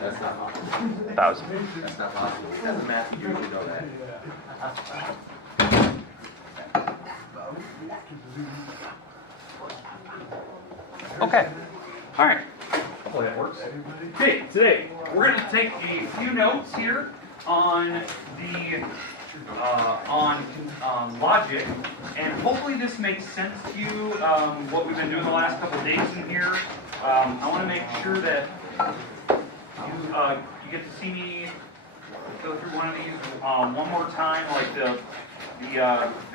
That's not possible. 1,000. That's not possible. As a math teacher, you know that. Okay. All right. Hopefully that works. Okay, today we're going to take a few notes here on the logic, and hopefully this makes sense to you. What we've been doing the last couple of days in here. I want to make sure that you get to see me go through one of these one more time, like the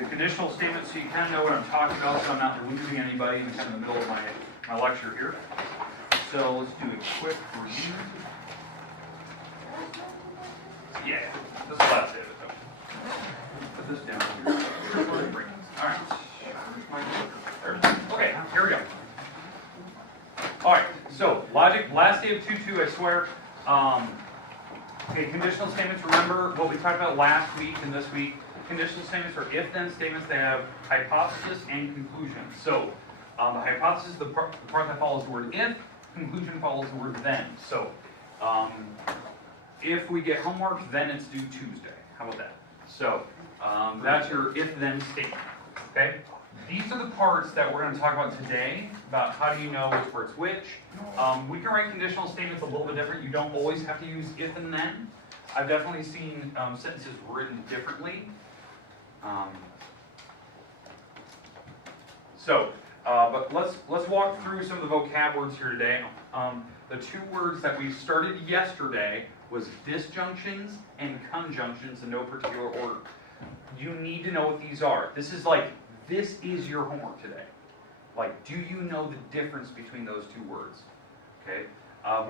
conditional statements, so you kind of know what I'm talking about, so I'm not losing anybody in kind of the middle of my lecture here. So let's do a quick review. Yeah, this is the last day of it. Put this down here. All right. There it is. Okay, here we go. All right, so logic, last day of 2-2, I swear. Okay, conditional statements, remember what we talked about last week and this week. Conditional statements are if-then statements that have hypothesis and conclusion. So the hypothesis is the part that follows the word if, conclusion follows the word then. So if we get homework, then it's due Tuesday. How about that? So that's your if-then statement, okay? These are the parts that we're going to talk about today, about how do you know which where it's which. We can write conditional statements a little bit different. You don't always have to use if and then. I've definitely seen sentences written differently. But let's walk through some of the vocab words here today. The two words that we started yesterday was disjunctions and conjunctions in no particular order. You need to know what these are. This is your homework today. Like, do you know the difference between those two words? Okay,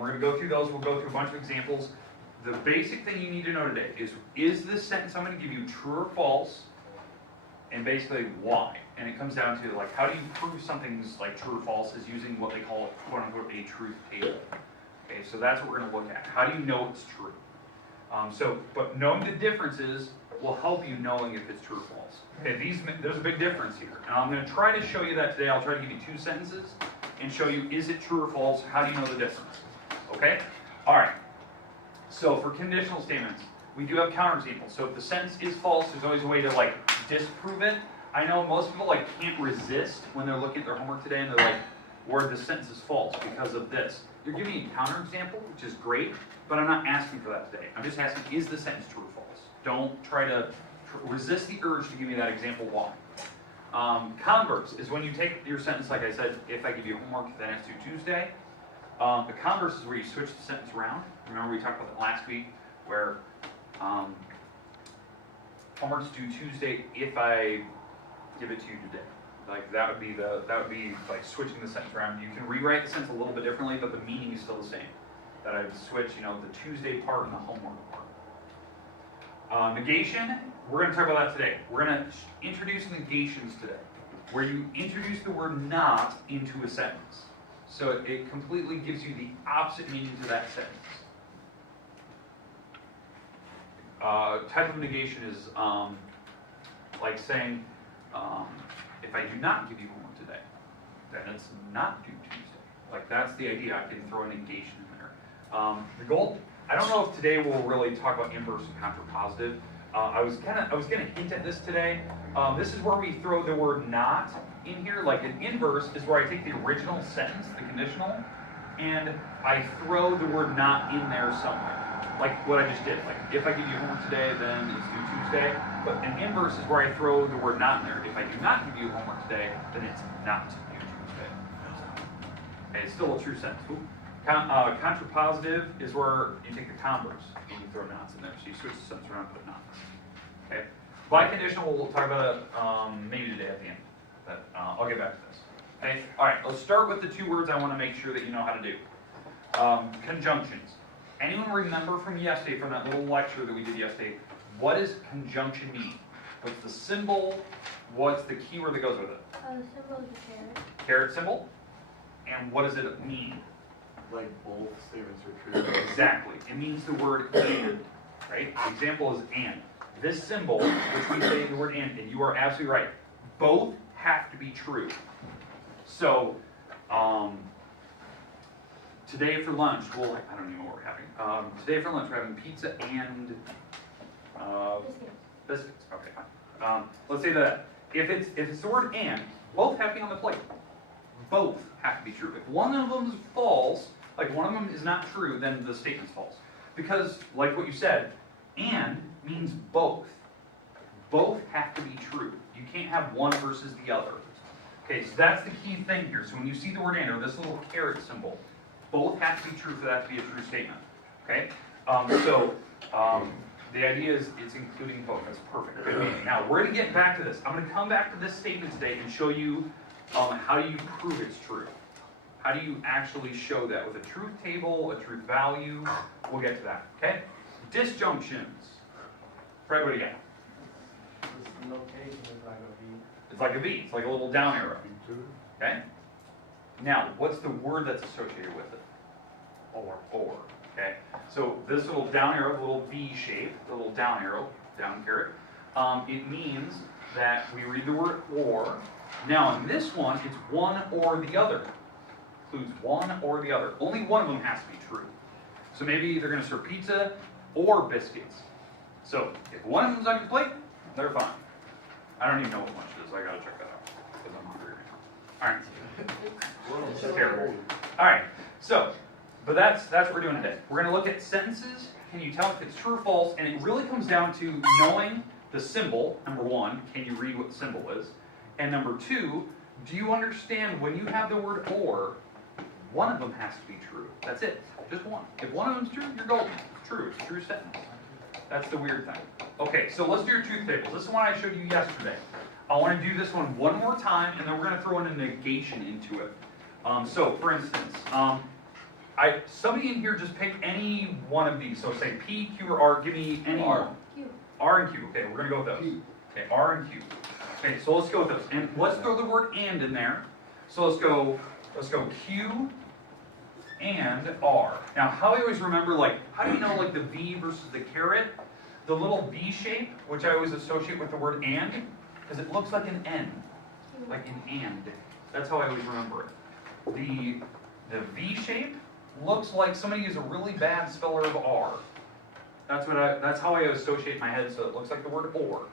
we're going to go through those. We'll go through a bunch of examples. The basic thing you need to know today is this sentence I'm going to give you true or false, and basically why. And it comes down to, like, how do you prove something's like true or false is using what they call, quote unquote, a truth table. Okay, so that's what we're going to look at. How do you know it's true? But knowing the differences will help you knowing if it's true or false. Okay, there's a big difference here. And I'm going to try to show you that today. I'll try to give you two sentences and show you, is it true or false? How do you know the difference? Okay? All right. So for conditional statements, we do have counterexamples. So if the sentence is false, there's always a way to, like, disprove it. I know most people, like, can't resist when they're looking at their homework today and they're like, where the sentence is false because of this. You're giving me a counterexample, which is great, but I'm not asking for that today. I'm just asking, is the sentence true or false? Don't try to resist the urge to give me that example why. Converse is when you take your sentence, like I said, if I give you homework, then it's due Tuesday. The converse is where you switch the sentence around. Remember we talked about that last week, where homework's due Tuesday if I give it to you today. Like that would be like switching the sentence around. You can rewrite the sentence a little bit differently, but the meaning is still the same. That I've switched, the Tuesday part and the homework part. Negation, we're going to talk about that today. We're going to introduce negations today, where you introduce the word not into a sentence. So it completely gives you the opposite meaning to that sentence. Type of negation is like saying, if I do not give you homework today, then it's not due Tuesday. Like that's the idea. I can throw a negation in there. The goal, I don't know if today we'll really talk about inverse and contrapositive. I was gonna hint at this today. This is where we throw the word not in here. Like an inverse is where I take the original sentence, the conditional, and I throw the word not in there somewhere. Like what I just did. Like if I give you homework today, then it's due Tuesday. But an inverse is where I throw the word not in there. If I do not give you homework today, then it's not due Tuesday. Okay, it's still a true sentence. Contrapositive is where you take the converse and you throw nots in there. So you switch the sentence around and put nots. Okay. Biconditional, we'll talk about it maybe today at the end. But I'll get back to this. Okay. All right. Let's start with the two words I want to make sure that you know how to do. Conjunctions. Anyone remember from yesterday, from that little lecture that we did yesterday, what does conjunction mean? What's the symbol? What's the keyword that goes with it? The symbol is a carrot. Carrot symbol. And what does it mean? Like both statements are true. Exactly. It means the word and, right? The example is and. This symbol, which we say the word and you are absolutely right. Both have to be true. So, today for lunch, I don't even know what we're having. Today for lunch, we're having pizza and biscuits. Okay, fine. Let's say that if it's the word and, both have to be on the plate. Both have to be true. If one of them is false, like one of them is not true, then the statement's false. Because, like what you said, and means both. Both have to be true. You can't have one versus the other. Okay, so that's the key thing here. So when you see the word and, or this little caret symbol, both have to be true for that to be a true statement. Okay? The idea is it's including both. That's perfect. Good. Now, we're going to get back to this. I'm going to come back to this statement today and show you how do you prove it's true. How do you actually show that with a truth table, a truth value? We'll get to that. Okay? Disjunctions. Fred, what do you got? This notation is like a V. It's like a V. It's like a little down arrow. Okay? Now, what's the word that's associated with it? Or. Okay? So this little down arrow, the little V shape, the little down arrow, down caret, it means that we read the word or. Now, in this one, it's one or the other. Includes one or the other. Only one of them has to be true. So maybe they're going to serve pizza or biscuits. So if one of them's on your plate, they're fine. I don't even know what lunch is. I got to check that out because I'm hungry right now. All right. It's terrible. All right. So, but that's what we're doing today. We're going to look at sentences. Can you tell if it's true or false? And it really comes down to knowing the symbol. Number one, can you read what the symbol is? And number two, do you understand when you have the word or, one of them has to be true. That's it. Just one. If one of them's true, you're golden. It's true. It's a true sentence. That's the weird thing. Okay, so let's do your truth tables. This is one I showed you yesterday. I want to do this one more time, and then we're going to throw in a negation into it. So, for instance, somebody in here just pick any one of these. So say P, Q, or R. Give me any one. Q. R and Q. Okay, we're going to go with those. Okay, R and Q. Okay, so let's go with those. And let's throw the word and in there. So let's go Q and R. Now, how I always remember, how do you know, the V versus the caret? The little V shape, which I always associate with the word and, because it looks like an N, like an and. That's how I always remember it. The V shape looks like somebody is a really bad speller of R. That's how I associate in my head, so it looks like the word or.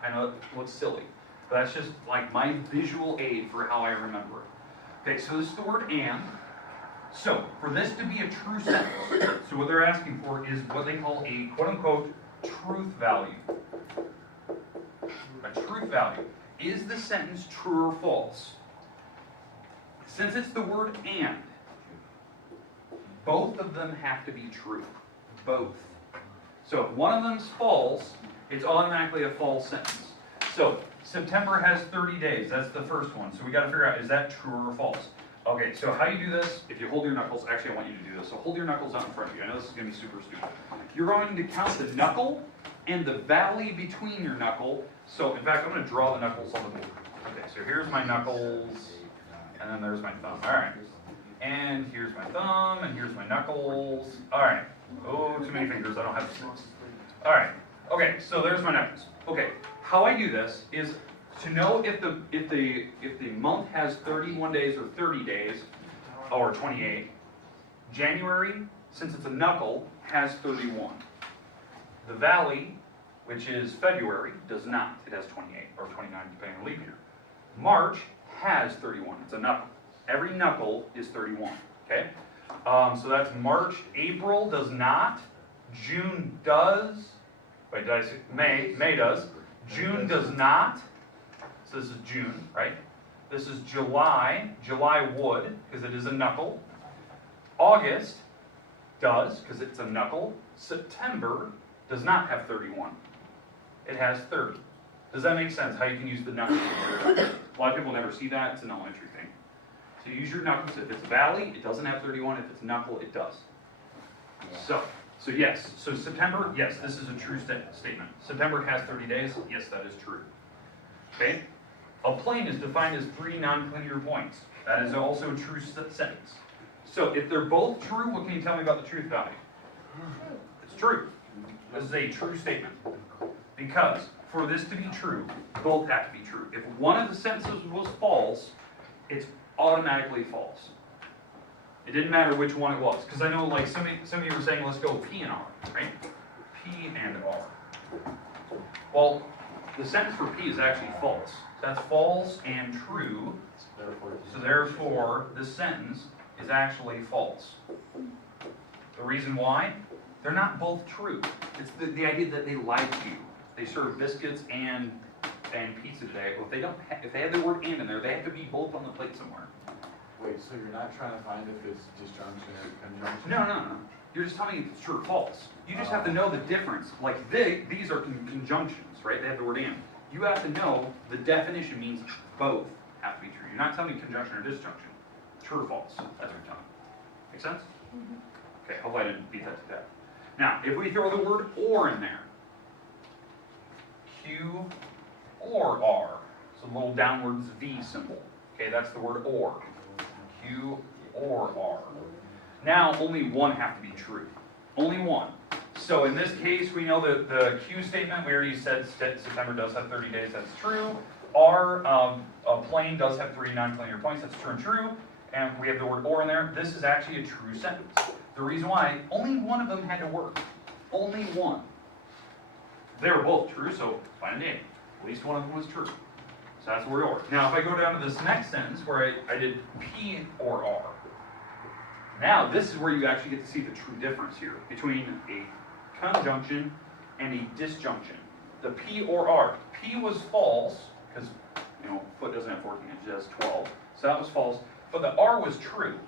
I know it looks silly, but that's just like my visual aid for how I remember it. Okay, so this is the word and. So, for this to be a true sentence, so what they're asking for is what they call a quote-unquote truth value. A truth value. Is the sentence true or false? Since it's the word and, both of them have to be true. Both. So if one of them's false, it's automatically a false sentence. So, September has 30 days. That's the first one. So we got to figure out, is that true or false? Okay, so how you do this, if you hold your knuckles, actually I want you to do this, so hold your knuckles out in front of you. I know this is going to be super stupid. You're going to count the knuckle and the valley between your knuckle. So in fact, I'm going to draw the knuckles on the board. Okay, so here's my knuckles, and then there's my thumb. All right, and here's my thumb, and here's my knuckles. All right, oh, too many fingers, I don't have six. All right, okay, so there's my knuckles. Okay, how I do this is to know if the month has 31 days or 30 days, or 28, January, since it's a knuckle, has 31. The valley, which is February, does not. It has 28 or 29, depending on leap year. March has 31. It's a knuckle. Every knuckle is 31. Okay? So that's March. April does not. June does. Wait, did I say May does. June does not. So this is June, right? This is July. July would, because it is a knuckle. August does, because it's a knuckle. September does not have 31. It has 30. Does that make sense, how you can use the knuckles? A lot of people never see that. It's an elementary thing. So you use your knuckles. If it's valley, it doesn't have 31. If it's knuckle, it does. So yes. So September, yes, this is a true statement. September has 30 days. Yes, that is true. Okay? A plane is defined as 3 non-linear points. That is also a true sentence. So if they're both true, what can you tell me about the truth value? It's true. This is a true statement. Because for this to be true, both have to be true. If one of the sentences was false, it's automatically false. It didn't matter which one it was, because I know like some of you were saying, let's go P and R, right? P and R. Well, the sentence for P is actually false. That's false and true. So therefore, this sentence is actually false. The reason why? They're not both true. It's the idea that they lied to you. They serve biscuits and pizza today. Well, if they have the word and in there, they have to be both on the plate somewhere. Wait, so you're not trying to find if it's disjunction or conjunction? No. You're just telling me if it's true or false. You just have to know the difference. Like these are conjunctions, right? They have the word and. You have to know the definition means both have to be true. You're not telling me conjunction or disjunction. True or false. That's what you're telling me. Make sense? Okay, hopefully I didn't beat that to death. Now, if we throw the word or in there, Q or R, it's a little downwards V symbol. Okay, that's the word or. Q or R. Now, only one have to be true. Only one. So in this case, we know that the Q statement, we already said September does have 30 days, that's true. R, a plane does have 3 non-linear points, that's true and true. And we have the word or in there. This is actually a true sentence. The reason why, only one of them had to work. Only one. They were both true, so find a name. At least one of them was true. So that's the word or. Now, if I go down to this next sentence where I did P or R, now this is where you actually get to see the true difference here between a conjunction and a disjunction. The P or R. P was false, because foot doesn't have 14 inches, it has 12. So that was false. But the R was true,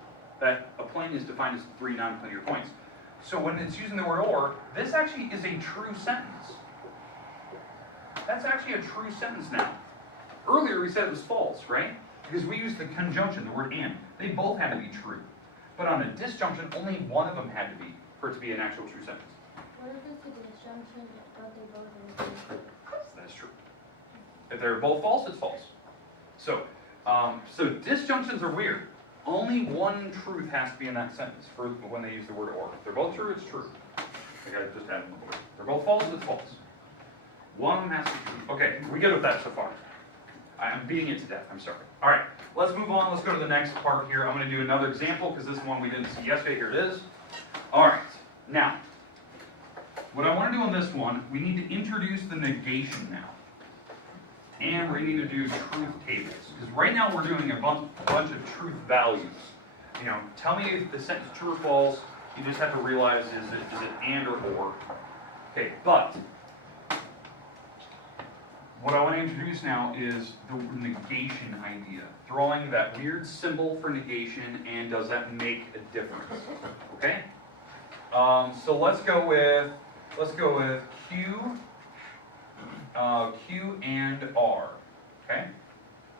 that a plane is defined as 3 non-linear points. So when it's using the word or, this actually is a true sentence. That's actually a true sentence now. Earlier we said it was false, right? Because we used the conjunction, the word and. They both had to be true. But on a disjunction, only one of them had to be, for it to be an actual true sentence. What if it's a disjunction, but they both are true? That's true. If they're both false, it's false. So disjunctions are weird. Only one truth has to be in that sentence for when they use the word or. If they're both true, it's true. Like I just added one word. If they're both false, it's false. One of them has to be true. Okay, we good with that so far. I'm beating it to death, I'm sorry. All right, let's move on. Let's go to the next part here. I'm going to do another example because this one we didn't see yesterday. Here it is. All right, now, what I want to do on this one, we need to introduce the negation now. And we need to do truth tables. Because right now we're doing a bunch of truth values. Tell me if the sentence is true or false. You just have to realize is it and or. Okay, but what I want to introduce now is the negation idea. Throwing that weird symbol for negation, and does that make a difference? Okay? So let's go with Q and R. Okay?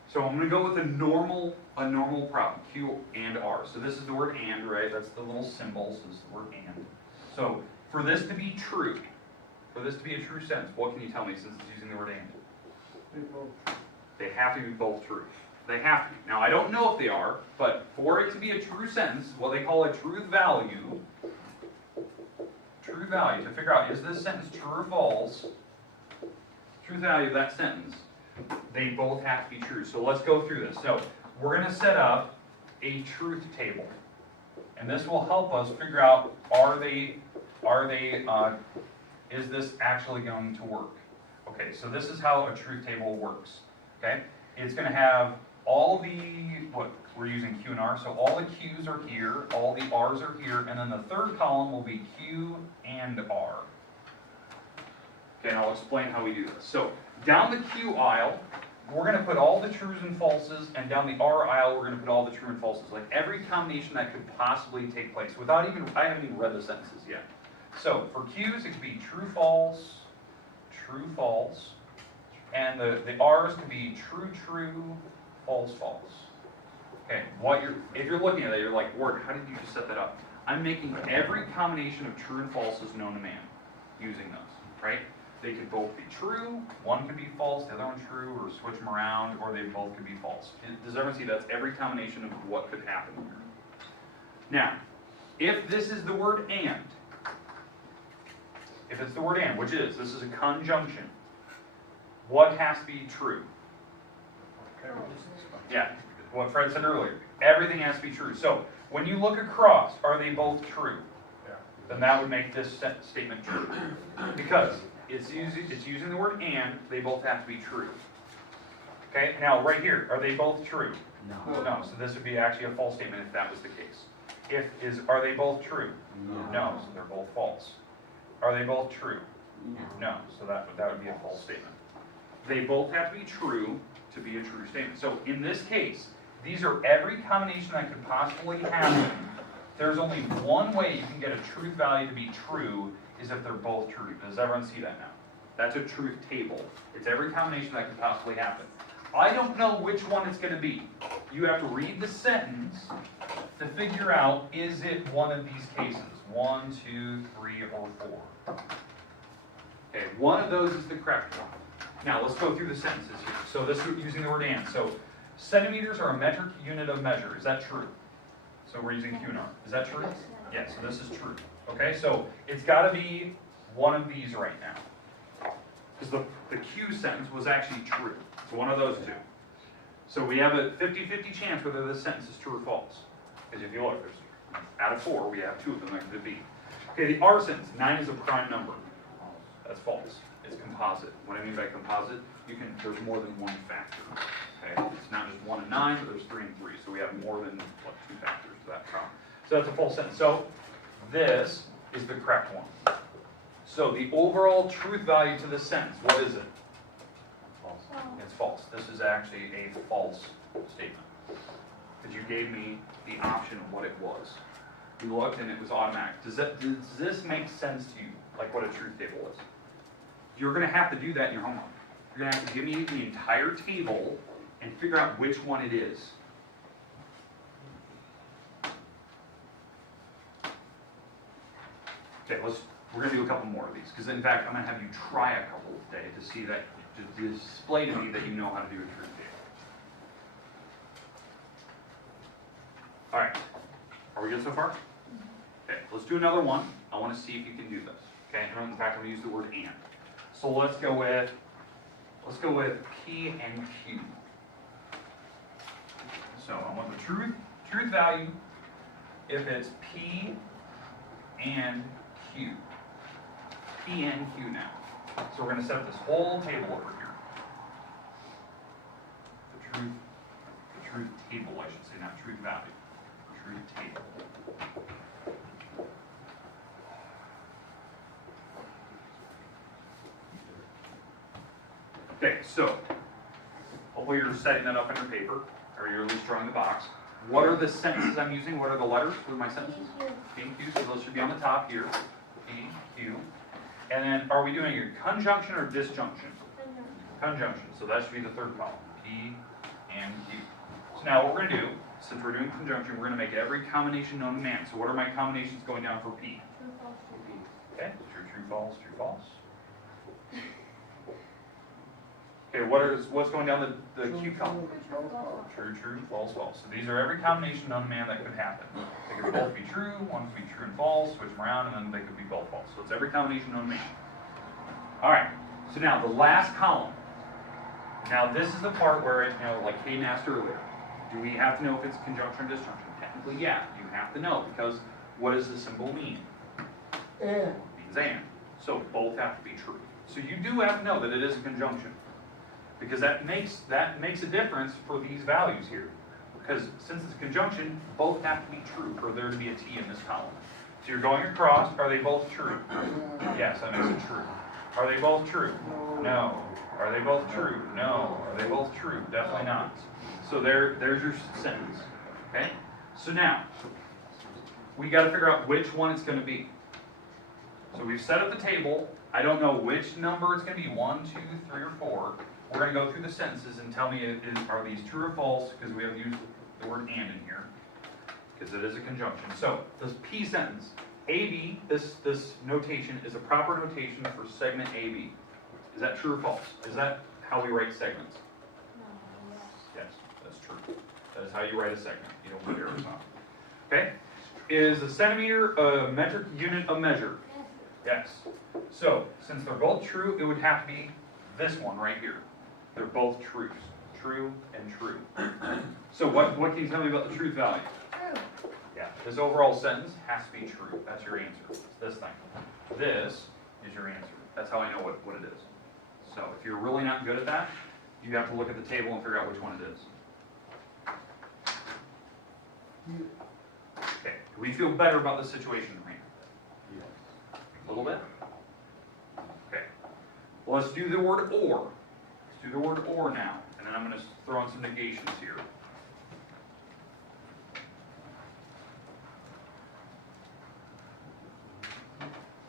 So I'm going to go with a normal problem. Q and R. So this is the word and, right? That's the little symbol. So this is the word and. So for this to be true, for this to be a true sentence, what can you tell me since it's using the word and? They have to be both true. They have to be. Now I don't know if they are, but for it to be a true sentence, what they call a truth value, to figure out is this sentence true or false, truth value of that sentence, they both have to be true. So let's go through this. So we're going to set up a truth table, and this will help us figure out is this actually going to work? Okay, so this is how a truth table works. Okay, it's going to have all what we're using Q and R, so all the Q's are here, all the R's are here, and then the third column will be Q and R. Okay, and I'll explain how we do this. So down the Q aisle, we're going to put all the trues and falses, and down the R aisle, we're going to put all the true and falses, like every combination that could possibly take place. I haven't even read the sentences yet. So for Q's, it could be true, false, and the R's could be true, false, false. Okay, if you're looking at it, you're like, Ward, how did you just set that up? I'm making every combination of true and falses known to man using those, right? They could both be true, one could be false, the other one true, or switch them around, or they both could be false. Does everyone see that's every combination of what could happen here? Now, if this is the word and, if it's the word and, which this is a conjunction, what has to be true? Yeah, what Fred said earlier. Everything has to be true. So when you look across, are they both true? Yeah. Then that would make this statement true. Because it's using the word and, they both have to be true. Okay, now right here, are they both true? No. No, so this would be actually a false statement if that was the case. Are they both true? No, so they're both false. Are they both true? No, so that would be a false statement. They both have to be true to be a true statement. So in this case, these are every combination that could possibly happen. There's only one way you can get a truth value to be true is if they're both true. Does everyone see that now? That's a truth table. It's every combination that could possibly happen. I don't know which one it's going to be. You have to read the sentence to figure out, is it one of these cases? 1, 2, 3, or 4. Okay, one of those is the correct one. Now let's go through the sentences here. So this is using the word and. So centimeters are a metric unit of measure. Is that true? So we're using Q&R. Is that true? Yes, so this is true. Okay, so it's got to be one of these right now. Because the Q sentence was actually true. It's one of those two. So we have a 50-50 chance whether this sentence is true or false. Because if you look, there's, out of 4, we have 2 of them that could be. Okay, the R sentence, 9 is a prime number. That's false. It's composite. What I mean by composite, there's more than one factor. Okay, it's not just 1 and 9, but there's 3 and 3. So we have more than 2 factors to that problem. So that's a false sentence. So this is the correct one. So the overall truth value to this sentence, what is it? False. It's false. This is actually a false statement. Because you gave me the option of what it was. You looked and it was automatic. Does this make sense to you? Like what a truth table is? You're going to have to do that in your homework. You're going to have to give me the entire table and figure out which one it is. Okay, we're going to do a couple more of these. Because in fact, I'm going to have you try a couple today to see that, to display to me that you know how to do a truth table. All right. Are we good so far? Okay, let's do another one. I want to see if you can do this. Okay, and in fact, I'm going to use the word and. So let's go with P and Q. So I want the truth value if it's P and Q. P and Q now. So we're going to set up this whole table over here. The truth table, I should say, not truth value. Truth table. Okay, so hopefully you're setting that up on your paper, or you're at least drawing the box. What are the sentences I'm using? What are the letters for my sentences? P and Q, so those should be on the top here. P, Q. And then are we doing a conjunction or disjunction? Conjunction, so that should be the third column. P and Q. So now what we're going to do, since we're doing conjunction, we're going to make every combination known to man. So what are my combinations going down for P? True, false, true. Okay, true, false, true, false. Okay, what's going down the Q column? True, false, false. So these are every combination known to man that could happen. They could both be true, one could be true and false, switch them around, and then they could be both false. So it's every combination known to man. All right, so now the last column. Now this is the part where, like Hayden asked earlier, do we have to know if it's conjunction or disjunction? Technically, yeah, you have to know, because what does the symbol mean? And. It means and. So both have to be true. So you do have to know that it is a conjunction. Because that makes a difference for these values here. Because since it's a conjunction, both have to be true for there to be a T in this column. So you're going across, are they both true? Yes, that makes it true. Are they both true? No. Are they both true? No. Are they both true? Definitely not. So there's your sentence. Okay? So now, we got to figure out which one it's going to be. So we've set up the table. I don't know which number it's going to be, 1, 2, 3, or 4. We're going to go through the sentences and tell me are these true or false, because we have used the word and in here, because it is a conjunction. So this P sentence, AB, this notation is a proper notation for segment AB. Is that true or false? Is that how we write segments? No, yes. Yes, that's true. That is how you write a segment. You don't put arrows on. Okay? Is a centimeter a metric unit of measure? Yes. Yes. So, since they're both true, it would have to be this one right here. They're both trues. true, and true. So what can you tell me about the truth value? True. Yeah, this overall sentence has to be true. That's your answer. It's this thing. This is your answer. That's how I know what it is. So if you're really not good at that, you have to look at the table and figure out which one it is. Okay, do we feel better about the situation right now? Yes. A little bit? Okay. Well, let's do the word or. Let's do the word or now. And then I'm going to throw in some negations here.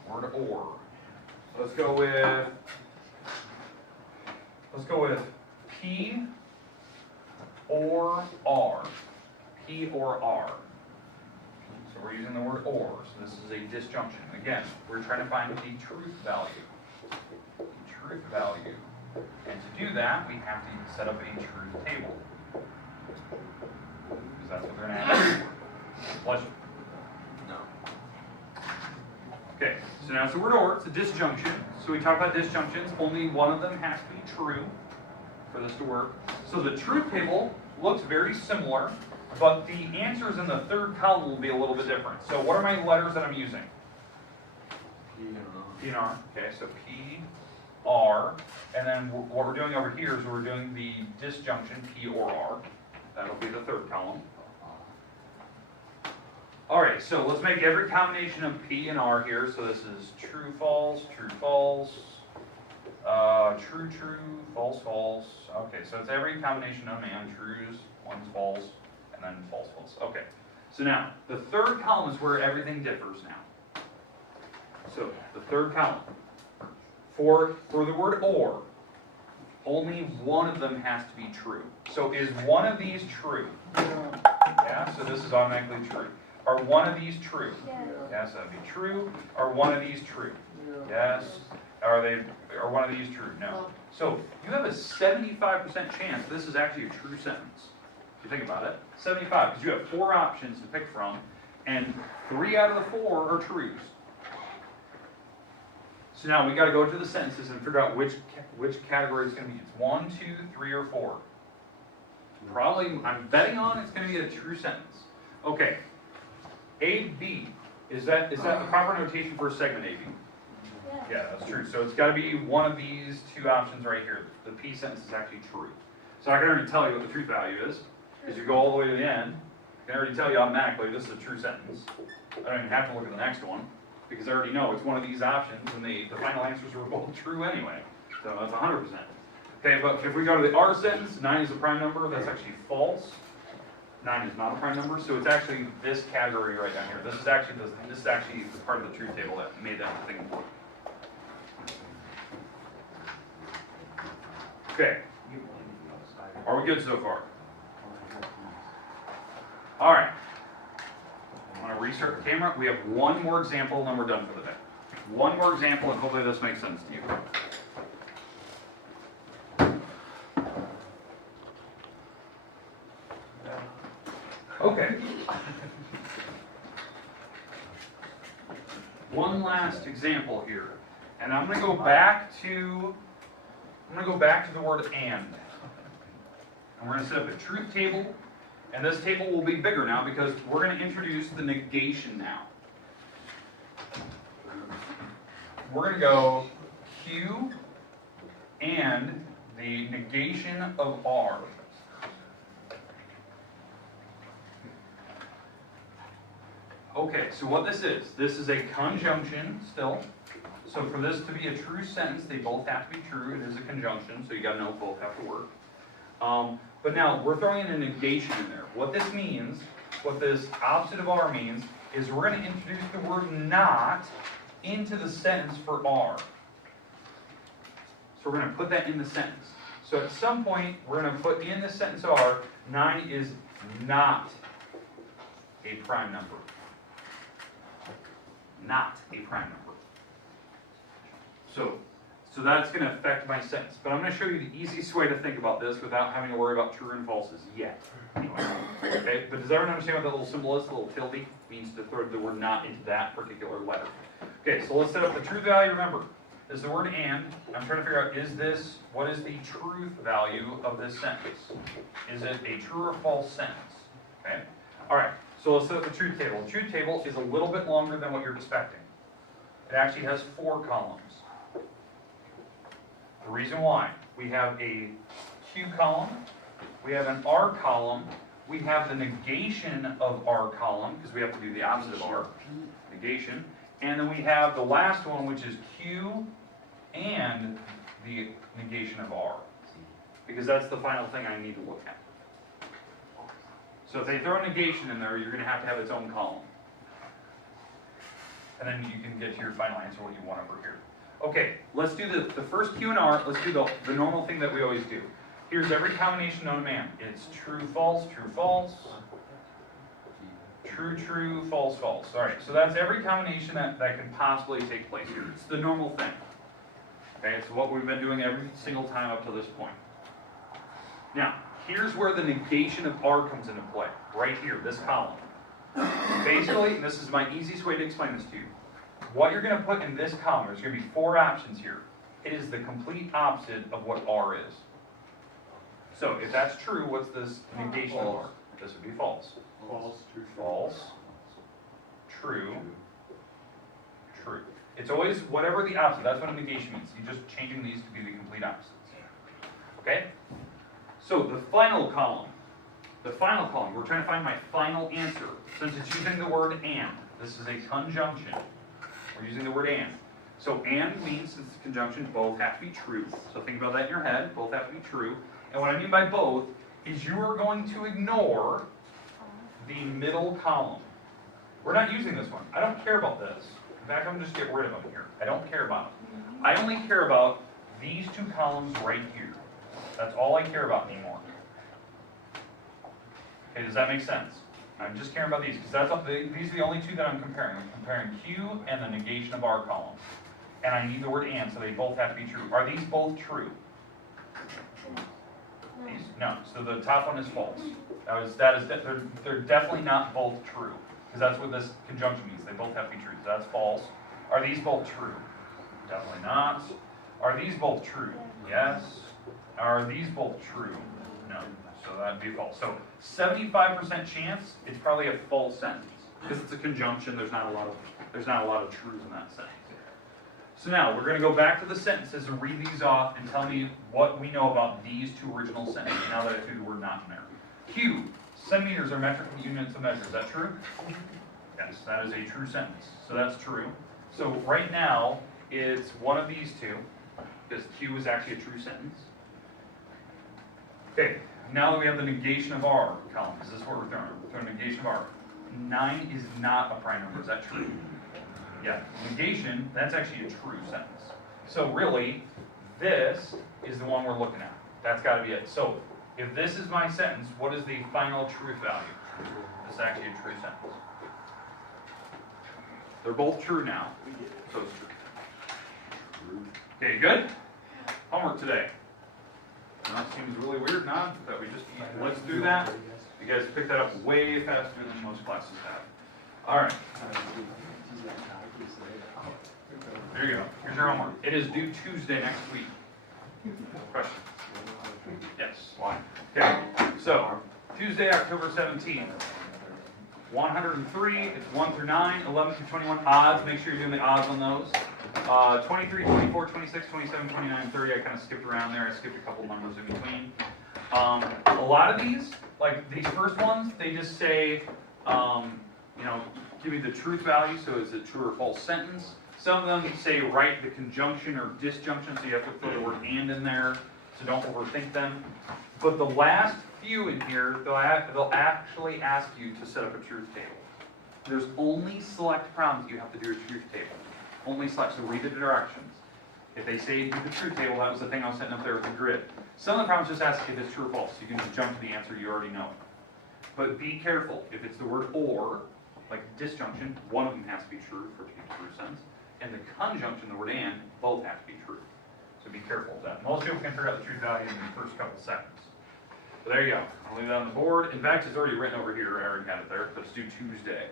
Word or. Let's go with P or R. P or R. So we're using the word or. So this is a disjunction. Again, we're trying to find the truth value. The truth value. And to do that, we have to set up a truth table. Because that's what they're going to ask for. Pleasure. No. Okay, so now it's the word or, it's a disjunction. So we talk about disjunctions, only one of them has to be true for this to work. So the truth table looks very similar, but the answers in the third column will be a little bit different. So what are my letters that I'm using? P and R. P and R, okay, so P, R, and then what we're doing over here is we're doing the disjunction P or R. That'll be the third column. All right, so let's make every combination of P and R here. So this is true, false, true, false, true, true, false, false. Okay, so it's every combination of trues, one's false, and then false, false. Okay, so now the third column is where everything differs now. So the third column, for the word or, only one of them has to be true. So is one of these true? Yeah, so this is automatically true. Are one of these true? Yes. Yes, that'd be true. Are one of these true? Yes. Are one of these true? No. So you have a 75% chance this is actually a true sentence. If you think about it, 75, because you have 4 options to pick from, and 3 out of the 4 are trues. So now we got to go to the sentences and figure out which category it's going to be. It's 1, 2, 3, or 4. Probably, I'm betting on it's going to be a true sentence. Okay. A, B. Is that the proper notation for a segment AB? Yes. Yeah, that's true. So it's got to be one of these 2 options right here. The P sentence is actually true. So I can already tell you what the truth value is. As you go all the way to the end, I can already tell you automatically this is a true sentence. I don't even have to look at the next one, because I already know it's one of these options, and the final answers were both true anyway. So that's 100%. Okay, but if we go to the R sentence, 9 is a prime number. That's actually false. 9 is not a prime number, so it's actually this category right down here. This is actually the part of the truth table that made that thing work. Okay, are we good so far? All right. I'm going to restart the camera. We have one more example, and then we're done for the day. One more example, and hopefully this makes sense to you. Okay. One last example here, and I'm going to go back to the word and. And we're going to set up a truth table, and this table will be bigger now because we're going to introduce the negation now. We're going to go Q and the negation of R. Okay, so what this is a conjunction still. So for this to be a true sentence, they both have to be true. It is a conjunction, so you got to know both have to work. But now we're throwing in a negation in there. What this means, what this opposite of R means, is we're going to introduce the word not into the sentence for R. So we're going to put that in the sentence. So at some point, we're going to put in the sentence R, 9 is not a prime number. Not a prime number. So that's going to affect my sentence. But I'm going to show you the easiest way to think about this without having to worry about true and falses yet. Anyway, okay, but does everyone understand what that little symbol is? The little tilde means to throw the word not into that particular letter. Okay, so let's set up the true value. Remember, is the word and. I'm trying to figure out, what is the truth value of this sentence? Is it a true or false sentence? Okay? All right, so let's set up the truth table. The truth table is a little bit longer than what you're expecting. It actually has 4 columns. The reason why, we have a Q column, we have an R column, we have the negation of R column, because we have to do the opposite of R, negation, and then we have the last one, which is Q and the negation of R, because that's the final thing I need to look at. So if they throw a negation in there, you're going to have its own column. And then you can get to your final answer, what you want over here. Okay, let's do the first Q and R. Let's do the normal thing that we always do. Here's every combination known to man. It's true, false, true, true, false, false. All right, so that's every combination that can possibly take place here. It's the normal thing. Okay, it's what we've been doing every single time up to this point. Now, here's where the negation of R comes into play. Right here, this column. Basically, and this is my easiest way to explain this to you. What you're going to put in this column, there's going to be 4 options here. It is the complete opposite of what R is. So, if that's true, what's this negation of R? This would be false. False, true, False, true, true. It's always whatever the opposite. That's what a negation means. You're just changing these to be the complete opposites. Okay? So, the final column, we're trying to find my final answer. Since it's using the word and, this is a conjunction. We're using the word and. So and means, since it's a conjunction, both have to be true. So think about that in your head, both have to be true. And what I mean by both is you are going to ignore the middle column. We're not using this one. I don't care about this. In fact, I'm going to just get rid of them here. I don't care about them. I only care about these 2 columns right here. That's all I care about anymore. Okay, does that make sense? I'm just caring about these, because these are the only 2 that I'm comparing. I'm comparing Q and the negation of R column. And I need the word and, so they both have to be true. Are these both true? No. So the top one is false. They're definitely not both true, because that's what this conjunction means. They both have to be true. So that's false. Are these both true? Definitely not. Are these both true? Yes. Are these both true? No. So that'd be false. So 75% chance it's probably a false sentence, because it's a conjunction. There's not a lot of truths in that sentence. So now we're going to go back to the sentences and read these off and tell me what we know about these 2 original sentences. Now that I threw the word not in there. Q, centimeters are metric units of measure. Is that true? Yes, that is a true sentence. So that's true. So right now it's one of these 2, because Q is actually a true sentence. Okay, now that we have the negation of R column, because this is what we're throwing. We're throwing negation of R. 9 is not a prime number. Is that true? Yeah, negation, that's actually a true sentence. So really, this is the one we're looking at. That's got to be it. So if this is my sentence, what is the final truth value? This is actually a true sentence. They're both true now, so it's true. Okay, good? Homework today. Now, it seems really weird now that we just blitzed through that. You guys picked that up way faster than most classes have. All right. There you go. Here's your homework. It is due Tuesday next week. Question? Yes. Why? Okay. So, Tuesday, October 17th. 103, it's 1 through 9, 11 through 21. Odds, make sure you're doing the odds on those. 23, 24, 26, 27, 29, and 30. I kind of skipped around there. I skipped a couple numbers in between. A lot of these, like these first ones, they just say, give me the truth value, so is it true or false sentence. Some of them say write the conjunction or disjunction, so you have to put the word and in there, so don't overthink them. But the last few in here, they'll actually ask you to set up a truth table. There's only select problems you have to do a truth table. Only select, so read the directions. If they say do the truth table, that was the thing I was setting up there with the grid. Some of the problems just ask if it's true or false. You can just jump to the answer, you already know. But be careful. If it's the word or, like disjunction, one of them has to be true for it to be a true sentence. And the conjunction, the word and, both have to be true. So be careful of that. Most people can figure out the truth value in the first couple seconds. So there you go. I'll leave that on the board. In fact, it's already written over here. I already had it there, but it's due Tuesday.